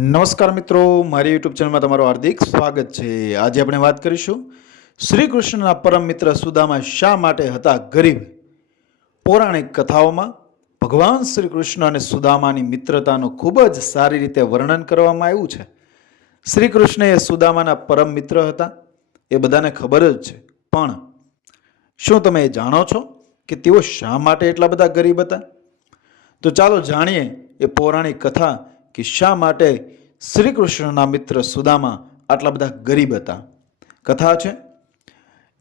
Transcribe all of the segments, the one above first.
નમસ્કાર મિત્રો, મારી યુટ્યુબ ચેનલમાં તમારું હાર્દિક સ્વાગત છે. આજે આપણે વાત કરીશું શ્રી કૃષ્ણના પરમ મિત્ર સુદામા શા માટે હતા ગરીબ? પૌરાણિક કથાઓમાં ભગવાન શ્રી કૃષ્ણ અને સુદામાની મિત્રતાનું ખૂબ જ સારી રીતે વર્ણન કરવામાં આવ્યું છે. શ્રી કૃષ્ણ એ સુદામાના પરમ મિત્ર હતા, એ બધાને ખબર જ છે. પણ શું તમે એ જાણો છો કે તેઓ શા માટે એટલા બધા ગરીબ હતા? તો ચાલો જાણીએ એ પૌરાણિક કથા કે શા માટે શ્રી કૃષ્ણના મિત્ર સુદામા આટલા બધા ગરીબ હતા? કથા છે?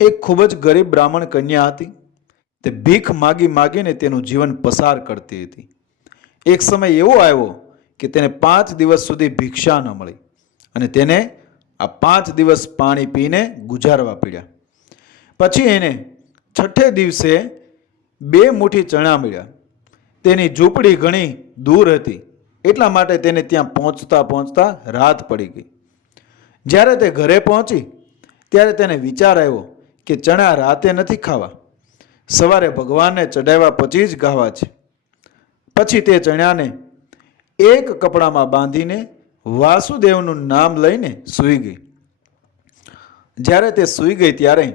એક ખૂબ જ ગરીબ બ્રાહ્મણ કન્યા હતી. તે ભીખ માગી માગીને તેનું જીવન પસાર કરતી હતી. એક સમય એવો આવ્યો કે તેને પાંચ દિવસ સુધી ભિક્ષા ન મળી અને તેને આ પાંચ દિવસ પાણી પીને ગુજારવા પડ્યા. પછી એને છઠ્ઠે દિવસે બે મુઠ્ઠી ચણા મળ્યા. તેની ઝૂંપડી ઘણી દૂર હતી. એટલા માટે તેને ત્યાં પહોંચતા પહોંચતા રાત પડી ગઈ. જ્યારે તે ઘરે પહોંચી, ત્યારે તેને વિચાર આવ્યો કે ચણા રાતે નથી ખાવા. સવારે ભગવાનને ચડાવ્યા પછી જ ગાવા છે. પછી તે ચણાને એક કપડામાં બાંધીને વાસુદેવનું નામ લઈને સૂઈ ગઈ. જ્યારે તે સૂઈ ગઈ ત્યારે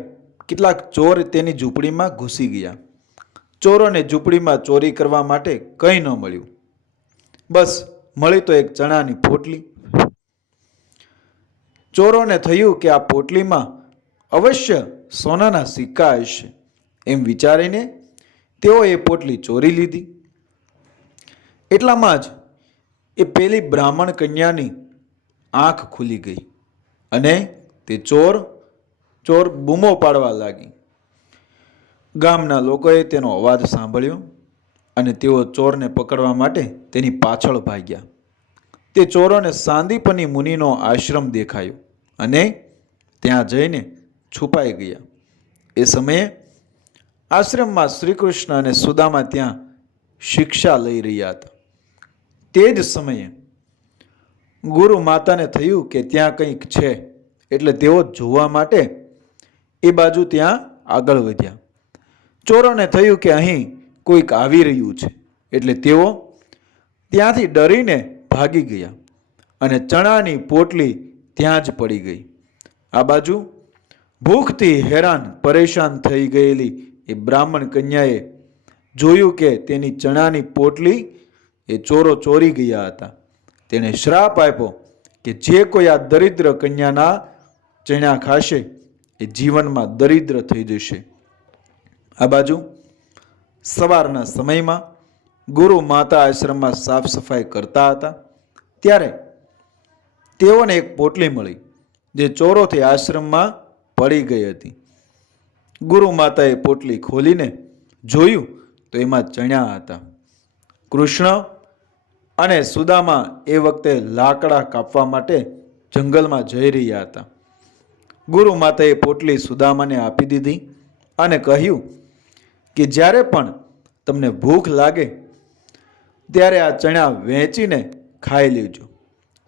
કેટલાક ચોર તેની ઝૂંપડીમાં ઘૂસી ગયા. ચોરોને ઝૂંપડીમાં ચોરી કરવા માટે કંઈ ન મળ્યું. બસ મળી તો એક ચણાની પોટલી. ચોરોને થયું કે આ પોટલીમાં અવશ્ય સોનાના સિક્કા હશે. એમ વિચારીને તેઓ એ પોટલી ચોરી લીધી. એટલામાં જ એ પેલી બ્રાહ્મણ કન્યાની આંખ ખુલી ગઈ અને તે ચોર ચોર બૂમો પાડવા લાગી. ગામના લોકોએ તેનો અવાજ સાંભળ્યો. અને તેઓ ચોરને પકડવા માટે તેની પાછળ ભાગ્યા. તે ચોરોને સાંદીપની મુનિનો આશ્રમ દેખાયો અને ત્યાં જઈને છુપાઈ ગયા. એ સમયે આશ્રમમાં શ્રીકૃષ્ણ અને સુદામા ત્યાં શિક્ષા લઈ રહ્યા હતા. તે જ સમયે ગુરુ માતાને થયું કે ત્યાં કંઈક છે એટલે તેઓ જોવા માટે એ બાજુ ત્યાં આગળ વધ્યા. ચોરોને થયું કે અહીં કોઈક આવી રહ્યું છે. એટલે તેઓ ત્યાંથી ડરીને ભાગી ગયા અને ચણાની પોટલી ત્યાં જ પડી ગઈ. આ બાજુ ભૂખથી હેરાન, પરેશાન થઈ ગયેલી એ બ્રાહ્મણ કન્યાએ જોયું કે તેની ચણાની પોટલી એ ચોરો ચોરી ગયા હતા. તેણે શ્રાપ આપ્યો કે જે કોઈ આ દરિદ્ર કન્યાના ચણા ખાશે, એ જીવનમાં દરિદ્ર થઈ જશે. આ બાજુ સવારના સમયમાં ગુરુ માતા આશ્રમમાં સાફ સફાઈ કરતા હતા. ત્યારે તેઓને એક પોટલી મળી, જે ચોરોથી આશ્રમમાં પડી ગઈ હતી. ગુરુ માતાએ પોટલી ખોલીને જોયું તો એમાં ચણ્યા હતા. કૃષ્ણ અને સુદામા એ વખતે લાકડા કાપવા માટે જંગલમાં જઈ રહ્યા હતા. ગુરુ માતાએ પોટલી સુદામાને આપી દીધી અને કહ્યું કે જ્યારે પણ તમને ભૂખ લાગે, ત્યારે આ ચણા વહેંચીને ખાઈ લેજો.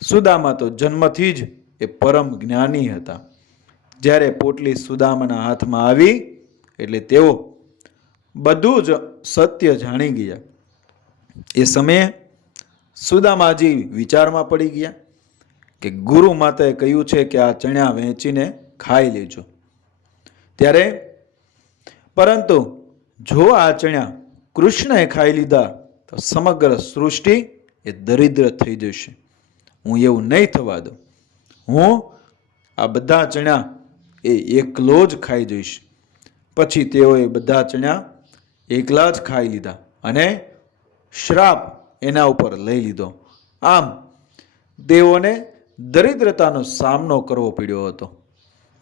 સુદામા તો જન્મથી જ એ પરમ જ્ઞાની હતા. જ્યારે પોટલી સુદામાના હાથમાં આવી, એટલે તેઓ બધું જ સત્ય જાણી ગયા. એ સમયે સુદામાજી વિચારમાં પડી ગયા કે ગુરુ માતાએ કહ્યું છે કે આ ચણા વહેંચીને ખાઈ લેજો. ત્યારે પરંતુ જો આ ચણ્યા કૃષ્ણએ ખાઈ લીધા, તો સમગ્ર સૃષ્ટિ એ દરિદ્ર થઈ જશે. હું એવું નહીં થવા દઉં. હું આ બધા ચણ્યા એ એકલો જ ખાઈ જઈશ. પછી તેઓએ બધા ચણ્યા એકલા જ ખાઈ લીધા અને શ્રાપ એના ઉપર લઈ લીધો. આમ તેઓને દરિદ્રતાનો સામનો કરવો પડ્યો હતો.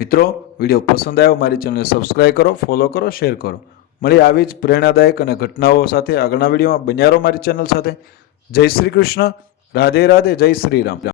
મિત્રો, વીડિયો પસંદ આવ્યો, મારી ચેનલને સબસ્ક્રાઈબ કરો ફોલો કરો શેર કરો. મળી આવી જ પ્રેરણાદાયક અને ઘટનાઓ સાથે આગળના વિડીયોમાં બન્યારો મારી ચેનલ સાથે. જય શ્રી કૃષ્ણ. રાધે રાધે જય શ્રી રામ.